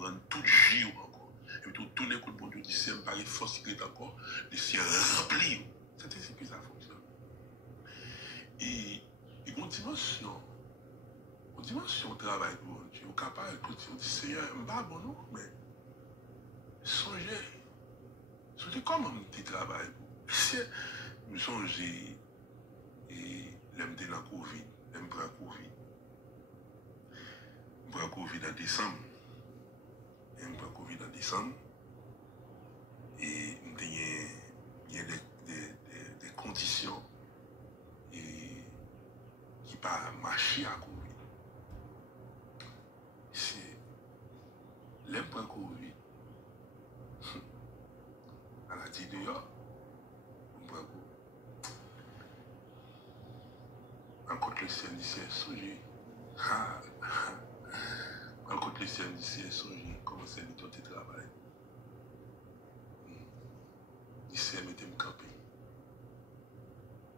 nous rend tout gire encore. Et puis tout tourner contre bon Dieu, dit c'est pas une force secrète encore, de se remplir. C'est ainsi que ça fonctionne. Et une dimension travail pour Dieu, on est capable de dire, Seigneur, je ne pas bon non, mais songez comment je travaille. Je songez, et l'aime de la Covid, l'aime prend Covid. Je prends Covid en décembre. Je prends Covid en décembre. Et il y a des conditions et, qui ne pas marcher à Covid. C'est l'aime prend Covid. À la dit dehors, on prend Covid. Encore le ciel du ciel songé. Encore le ciel du ciel songé. Comment c'est le temps de travail. Le ciel mettez me camper.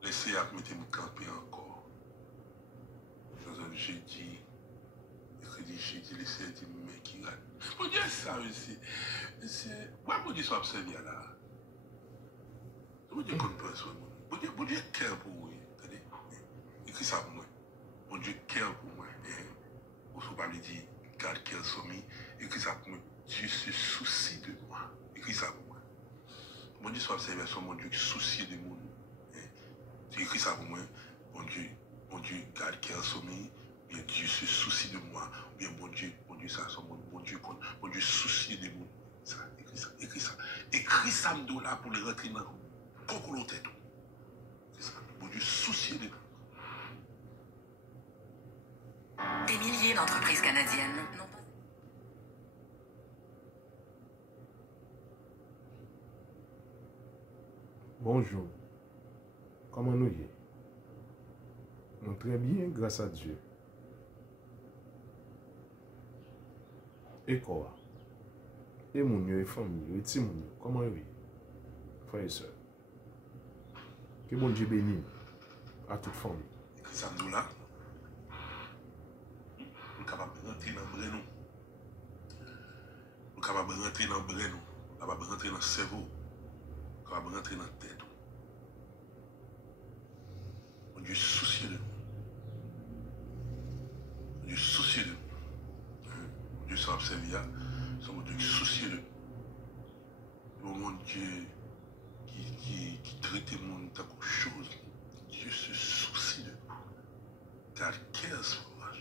Laissez à mettre me camper encore. Dans un jeudi, mercredi, jeudi, le ciel dit mais qui rate. Mon Dieu, ça aussi. C'est. Ouais, mon Dieu, soit observé là. Mon Dieu, qu'on pense sur moi. Mon Dieu, cœur pour vous. Écris ça pour moi. Mon Dieu, cœur pour moi. Ou ne pas me dire, garde cœur sur moi. Écris ça pour moi. Dieu se soucie de moi. Écris ça pour moi. Mon Dieu, soit observé sur mon Dieu qui soucie de moi. Tu écris ça pour moi. Mon Dieu, garde cœur sur moi. Bien Dieu se soucie de moi. Bien mon Dieu, ça, mon Dieu soucie de moi. Ça, écris ça, écris ça. Écris ça, là pour le rentrer dans le coco tête. Mon Dieu soucie de moi. Des milliers d'entreprises canadiennes n'ont pas... Bonjour. Comment nous y est? Nous très bien, grâce à Dieu. Et quoi? Et mon et famille, et Timoun, comment vous y? Frères et sœurs. Que bon Dieu bénisse à toute famille. Ça nous là. Nous sommes capables de rentrer dans le bras. Nous sommes capables de rentrer dans le bras. Nous sommes capables de rentrer dans le cerveau. Nous sommes capables de rentrer dans la tête. Mon Dieu soucie de nous. Mon Dieu soucie de nous. Mon Dieu s'en observe. C'est mon Dieu qui soucie de nous. Mon Dieu qui traite le monde de quelque chose. Dieu se soucie de nous. God cares for us.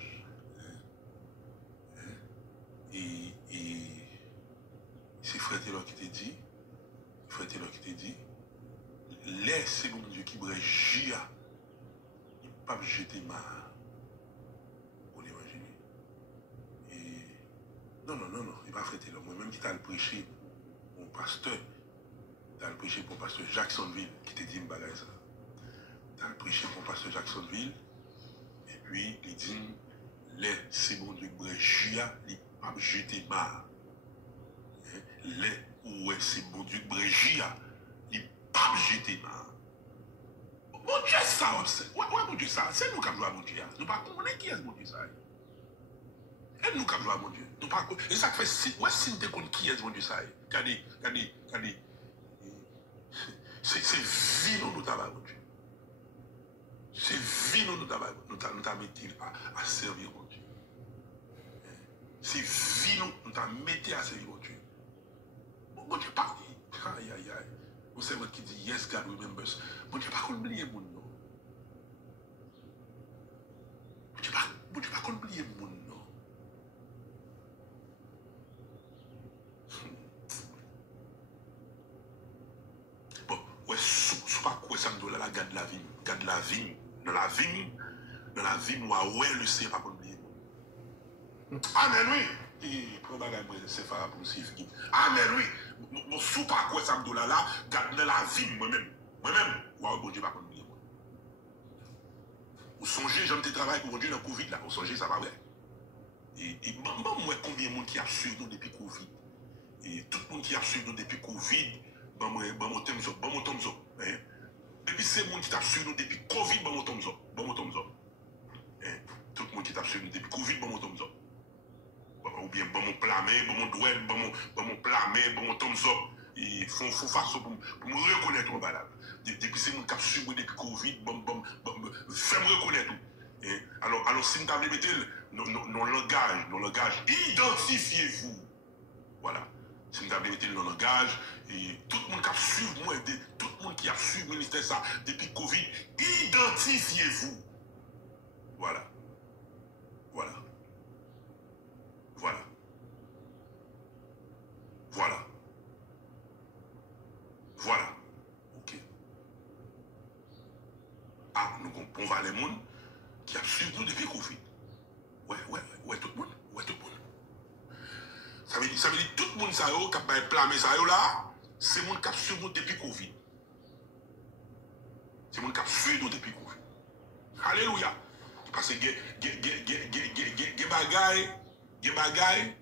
Et c'est Frère Taylor qui te dit, laisse mon Dieu qui brille, il ne pas me jeter ma. Vous l'imaginez. Et non, il n'est pas Frère Taylor. Moi-même qui t'a le prêché, mon pasteur, t'as le prêché pour pasteur Jacksonville, qui te dit une bagaille ça. T'as le prêché pour pasteur Jacksonville, et puis il dit, laisse mon Dieu qui brille, il pas jeter ma. Les où c'est mon Dieu brille, il pas jeter ma. Mon Dieu ça, ouais mon Dieu ça, c'est nous qui jouons à mon Dieu. Nous pas connaître qui est mon Dieu ça. Et nous qui jouons à mon Dieu. Nous pas et ça fait si nous te connaissons qui est mon Dieu ça. Regardez. C'est vie nous travaillons mon Dieu. C'est vie nous travaillons. Nous mettons à servir mon Dieu. C'est vie nous mettons à servir mon Dieu. Mon Dieu pas. Aïe. Vous savez qui dit yes God remembers. Mon Dieu pas oublier mon nom. Mon Dieu pas oublier mon nom. Bon, ouais, sous pas quoi ça me doit là, garde la vie. Garde la vie. Dans la vie, moi, ouais, le Seigneur pas oublier. Amen, oui. Et probablement, c'est pas pour suivre. Amen, oui. Mon sous pas quoi ça me doit là, garde la vie, moi-même, ouais, bon Dieu pas oublier. Vous songez, j'aime tes travail pour mon Dieu dans le Covid là, vous songez, ça va vrai. Et moi, combien de monde qui a suivi nous depuis Covid? Et tout le monde qui a suivi nous depuis Covid, mon thumbs up. Depuis ces monde qui t'a suivi nous depuis Covid, mon thumbs up. Tout le monde qui t'a suivi nous depuis Covid, mon thumbs up. bien bon mon plamé, bon mon douelle, bon mon plamé, bon mon thumbs up. Et faut façon pour me reconnaître en balade. Depuis c'est mon cap subi depuis Covid, fais-moi reconnaître. Alors si vous avez mis nos langages, identifiez-vous. Voilà. Si vous avez mis nos langages, et tout le monde qui a suivi moi, tout le monde qui a suivi le ministère ça depuis Covid, identifiez-vous. Voilà. Voilà. Voilà. Voilà. Voilà. Ok. Ah, nous comprenons les gens qui a suivi nous depuis Covid. Ouais, tout le monde. Ouais, tout le monde. Ça veut dire tout le monde qui a plamé ça là, c'est le monde qui a suivi nous depuis Covid. C'est le monde qui a suivi nous depuis Covid. Alléluia. Parce que des bagailles,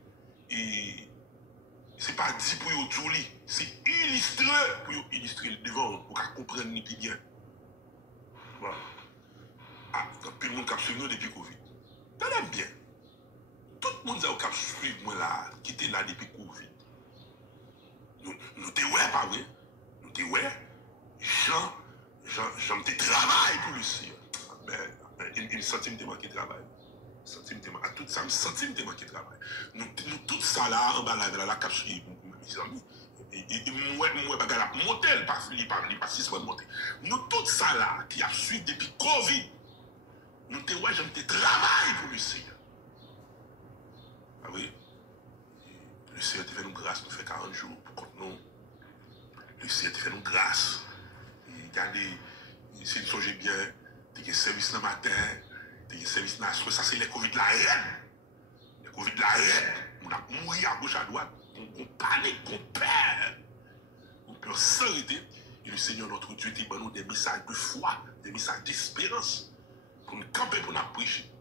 et c'est pas dit pour vous tout, c'est illustré pour vous illustrer devant, pour comprendre ni plus bien. Voilà. Ah, tout le monde qui a suivi nous depuis Covid. Tenez bien. Tout le monde qui a suivi moi là, qui était là depuis Covid. Nous te ouais, pas vrai? Nous te ouais. Jean te travail pour le ciel. Une centime de manquer de travail. À tout ça, une centime de manquer de travail. Nous tout ça là, en bas la capsule, mes amis. Et moi, bagarre la monter, pas 6 mois de monter. Nous tout ça là, qui a suivi depuis Covid, nous te ouais, j'aime te travail pour le Seigneur. Ah oui? Le Seigneur te fait nous grâce, nous fait 40 jours pour contre nous. Le Seigneur te fait nous grâce. Regardez, si vous songez bien, tu as service le matin, tu as service dans soirée, ça c'est les Covid de la reine. Les Covid de la reine, on a mouru à gauche à droite, on panique, on perd s'arrêter. Et le Seigneur notre Dieu te donne des messages de foi, des messages d'espérance, pour nous camper, pour nous prêcher,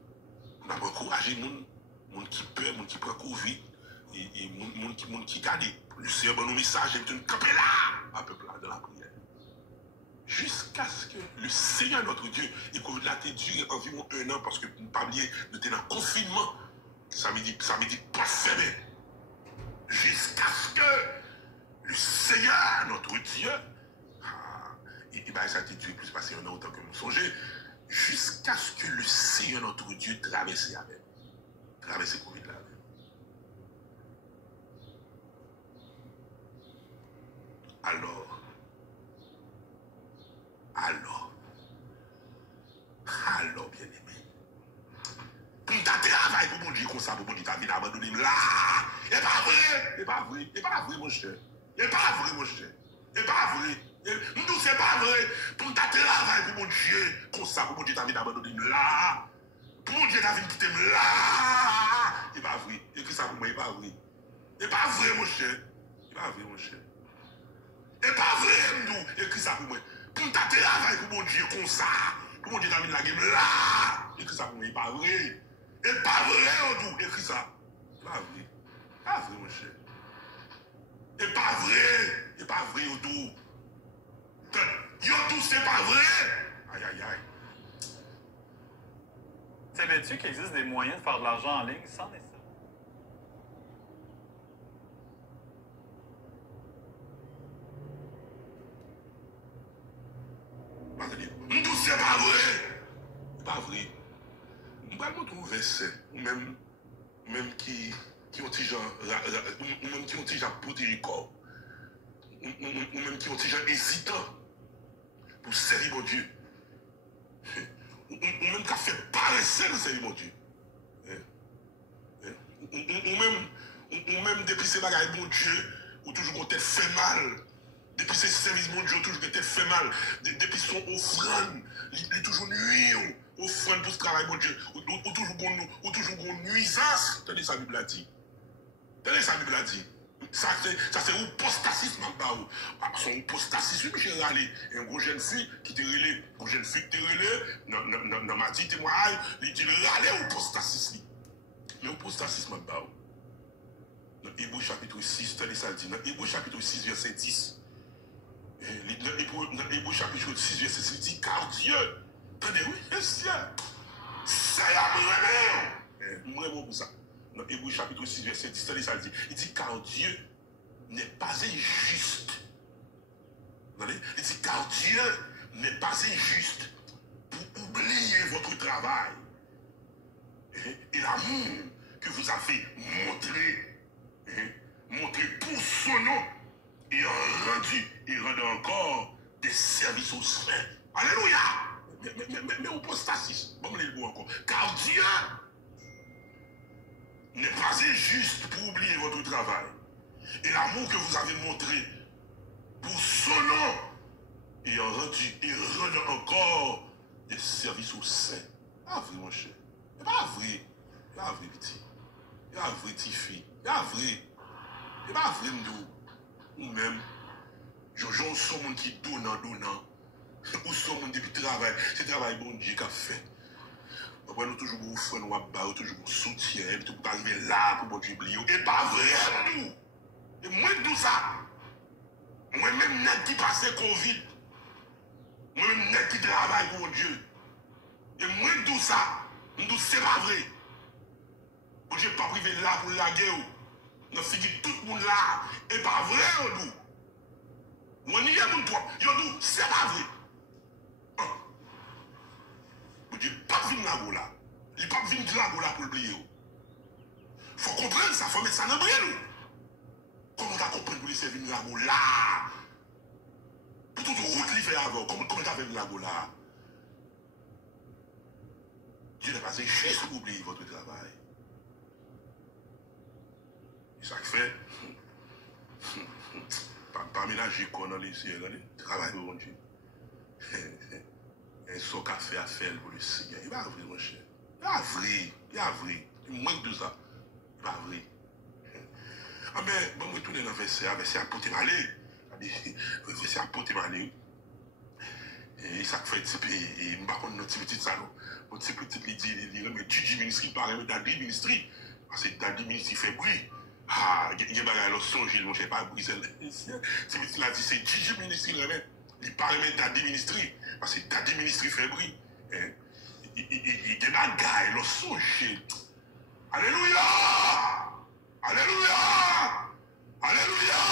pour nous encourager les gens qui peur, les gens qui prennent Covid, et les gens qui gardent. Le Seigneur donne nos messages, et nous camper là, à peu près dans la prière. Jusqu'à ce que le Seigneur notre Dieu, et que la tête dure environ 1 an, parce que nous ne pas oublier, nous étions en confinement, ça me dit pas fermé. Jusqu'à ce que le Seigneur notre Dieu, et bien ça a été Dieu plus passé 1 an autant que nous songez, jusqu'à ce que le Seigneur notre Dieu traverse avec. Traverse Covid là. Alors, bien aimé. Pour ta travail, pour mon Dieu, comme ça, pour mon Dieu, ta vie abandonnée là. C'est pas vrai, mon cher. C'est pas vrai, mon cher. C'est pas vrai. Nous, c'est pas vrai. Pour ta travail, pour mon Dieu, comme ça, pour mon Dieu, ta vie abandonnée là. Pour mon Dieu, ta vie quittée là. C'est pas vrai. Écris ça pour moi, c'est pas vrai. C'est pas vrai, mon cher. C'est pas vrai, mon cher. C'est pas vrai, nous. Écris ça pour moi. Pour ta travail, pour mon Dieu, comme ça. Pour mon Dieu, ta vie la game là. Écris ça pour moi, c'est pas vrai. C'est pas vrai, on dit. Écris ça. C'est pas vrai. C'est pas vrai, mon cher. C'est pas vrai. C'est pas vrai, Yotou. Yotou, c'est pas vrai. Aïe, aïe, aïe. Savais-tu qu'il existe des moyens de faire de l'argent en ligne sans nécessairement? Nous, c'est pas vrai. C'est pas vrai. Nous allons trouver un verset, ou même qui ont des gens, ou même qui ont des gens pour des corps, ou même qui ont des gens hésitants pour servir mon Dieu, ou même qui a fait paraître de servir mon Dieu, ou même depuis ces bagages, mon Dieu, ou toujours quand fait mal. Depuis ces services mondiaux, toujours été fait mal. Depuis son offrande, il est toujours nuit. Offrande pour ce travail, mon Dieu. Ou toujours une nuisance. Tenez sa Bible a dit. Tenez sa Bible a dit. Ça c'est un apostatisme en bas. Son apostatisme, j'ai râlé. Un gros jeune fille qui te relève. Une jeune fille qui te relève. Dans ma dit témoignage, il dit râler au apostatisme. Le apostatisme en bas. Dans Hébreux chapitre 6, tenez ça dit. Dans Hébreux chapitre 6, verset 10. Dans Hébreux chapitre 6, verset 6, dit car Dieu, attendez, oui, c'est ça. C'est la vraie. Vraiment pour ça. Dans Hébreux chapitre 6, verset 10, ça dit, il dit, car Dieu n'est pas injuste. Il dit, car Dieu n'est pas injuste pour oublier votre travail et l'amour que vous avez montré pour son nom et rendu encore des services aux saints. Alléluia! Mais apostasie, bon, le mot encore. Car Dieu n'est pas injuste pour oublier votre travail et l'amour que vous avez montré pour son nom et rendu encore des services aux saints. Pas vrai, mon cher. C'est pas vrai. C'est pas vrai, petit. C'est pas vrai, petite fille. C'est pas vrai. C'est pas vrai, nous. Ou même, je suis monde qui donnant. Ou son monde depuis travail. C'est le travail bon Dieu qui a fait. Après, nous toujours vous frère, nous avons toujours vous soutien, nous pouvons arriver là pour bon Dieu oublier. Et pas vrai, nous. Et moi, tout ça. Moi-même, net qui passe Covid. Moi-même, net qui travaille pour Dieu. Et moi, tout ça. Nous, c'est pas vrai. Bon Dieu, pas privé là pour la guerre. Nous fini tout le monde là. Et pas vrai, nous. Moi, n'y a mon propre. Nous, c'est pas vrai. Bon Dieu, pas venir là. Il n'est pas venir là pour le payer. Il faut comprendre ça, il faut mettre ça dans le bras, nous. Comment tu as compris pour les servir là? Pour toute route qu'il fait avant, comment tu as fait là? Dieu n'est pas injuste pour oublier votre travail. Et ça fait, pas mélanger quoi dans les cieux, travail pour Dieu. Un son café à faire pour le Seigneur. Il va vrai, mon cher. Il va vrai. Il manque de ça. Il va vrai. Ah mais, bon, je tourne dans le verset apôtre malé. Verset apôtre malé. Et ça fait un petit peu, et je ne sais pas notre petit salon. Notre petit, il dit, mais Didi Ministry, pas même Daddy Ministry. Parce que Daddy Ministry fait bruit. Ah, il y a des gens qui ne sont pas bruit. C'est petit là, dit, c'est Didi Ministry, il parle même Daddy Ministry. Parce que Daddy Ministry fait bruit. Il y a des gens qui sont songés. Alléluia! Alléluia! Alléluia!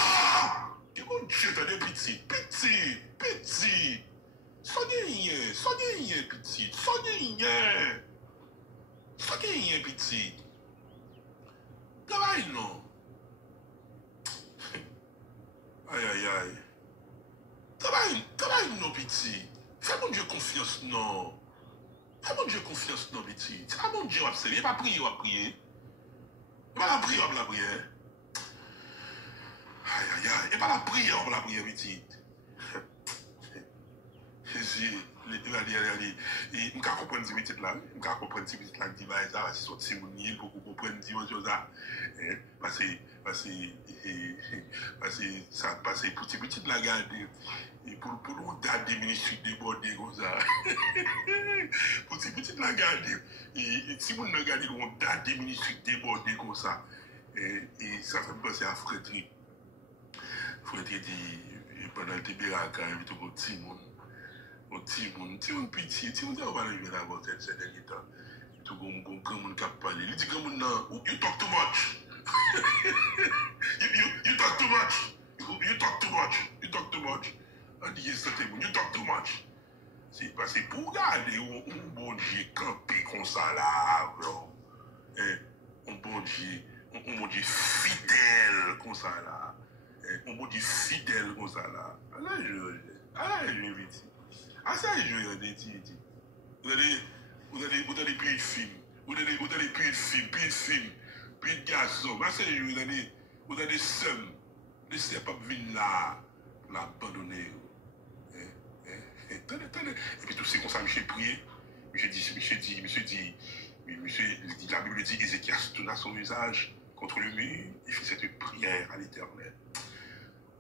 Et mon Dieu, t'as des petits. Soyez petit. Soyez petit. Travail non. Aïe. Travail non, petit. Fais mon Dieu confiance, non. Fais mon Dieu confiance, non, petit. C'est pas mon Dieu, il va prier, il va prier, la prière. Aïe. Et pas la prière, on la prière, petit. Je ne comprends pas ce petit là. Je ne comprends pas ce petit là qui va être sorti pour comprendre ce chose là. Parce que ça passe pour ce petit là, regarder. Pour nous date des ministres débordés comme ça. Pour ce petit là, regarder. Si vous regardez, on date des ministres débordés comme ça. Et ça fait penser à Frédéric. Frédéric dit, pendant le débat, quand même, il y a un petit monde. Un petit monde petit, on dit, on va arriver là, ces derniers temps. Tout le monde qui a parlé. Il dit, you talk too much. You talk too much. You talk too much. On dit, you talk too much. C'est parce que pour regarder un bon Dieu campé comme ça là, bro. Un bon Dieu fidèle comme ça là. Un bon Dieu fidèle comme ça là. Allez, je vais dire. Ah, ça, je vais dire. Vous allez plus de films. Vous allez plus de films. Plus de garçons. Ah, ça, vous allez seuls. Laissez pas venir là pour l'abandonner. Attendez. Et puis tout c'est comme ça, monsieur prié. Monsieur dit, la Bible dit, Ézéchias tourna son visage contre le mur. Il fait cette prière à l'Éternel.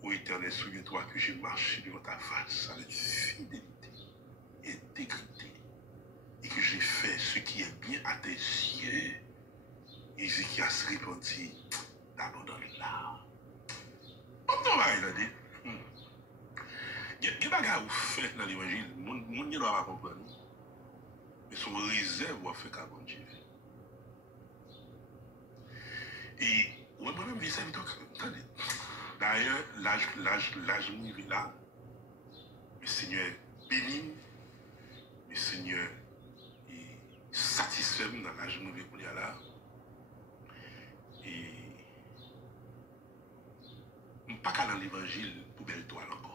Ô Éternel, souviens-toi que j'ai marché devant ta face avec fidélité et intégrité, et que j'ai fait ce qui est bien à tes yeux. Ézéchias répondit, abandonne-la. On va regarder. Il y a des bagages où fait dans l'évangile, mon ne doit pas comprendre. Mais son réserve ou fait qu'à bon Dieu. bien serviteur, attendez. D'ailleurs, l'âge où là, le Seigneur béni, le Seigneur est satisfait dans l'âge où il y a là. Et je ne suis pas dans l'évangile pour belle toile encore.